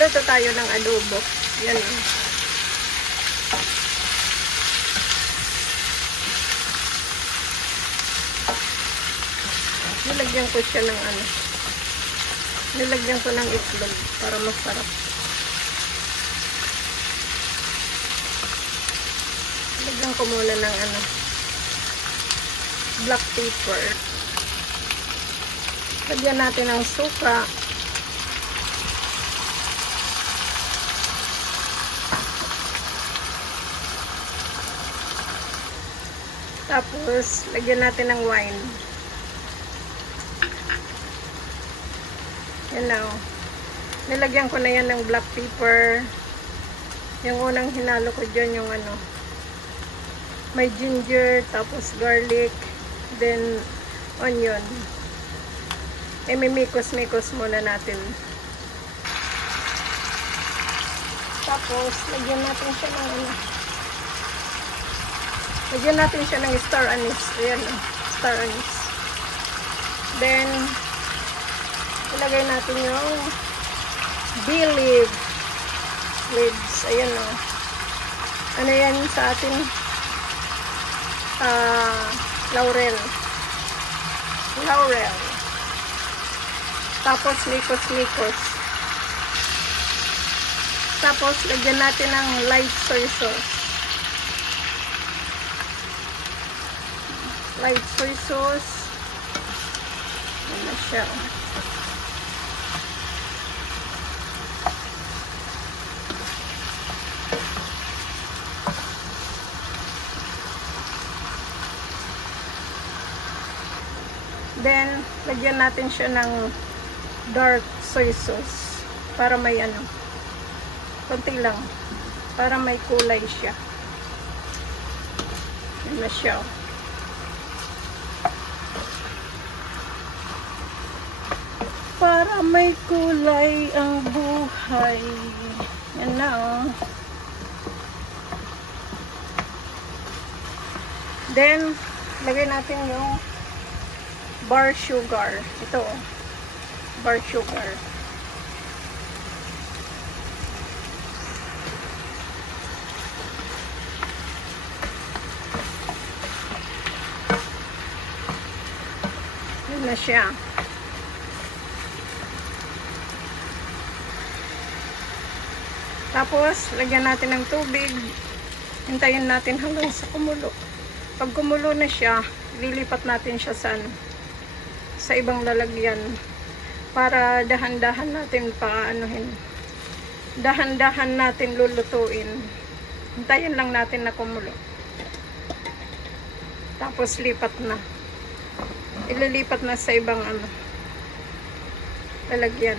Luto tayo ng adobo. Yan. Nilagyan ko siya ng ano. Nilagyan ko ng itlog para masarap. Nilagyan ko muna ng ano. Black pepper. Lagyan natin ng suka. Tapos, lagyan natin ng wine. Yan na. Nilagyan ko na yan ng black pepper. Yung unang hinalo ko dyan yung ano. May ginger, tapos garlic, then onion. Mimikos-mikos muna natin. Tapos, lagyan natin siya ng ano. Lagyan natin siya ng star anise. Ayan, star anise. Then, ilagay natin yung bay leaves. Ayan, o. Ano yan sa atin? Laurel. Tapos, mikos-mikos. Tapos, lagyan natin ng light soy sauce. Light soy sauce. Yan na siya. Then, lagyan natin siya ng dark soy sauce para may ano, konti lang, para may kulay siya. Yan na siya. Para may kulay ang buhay. Yan na, oh. Then, lagay natin yung bar sugar. Ito, oh. Bar sugar. Yan na siya. Tapos, lagyan natin ng tubig. Hintayin natin hanggang sa kumulo. Pag kumulo na siya, lilipat natin siya sa ibang lalagyan. Para dahan-dahan natin paanuhin. Dahan-dahan natin lulutuin. Hintayin lang natin na kumulo. Tapos, lipat na. Ililipat na sa ibang lalagyan.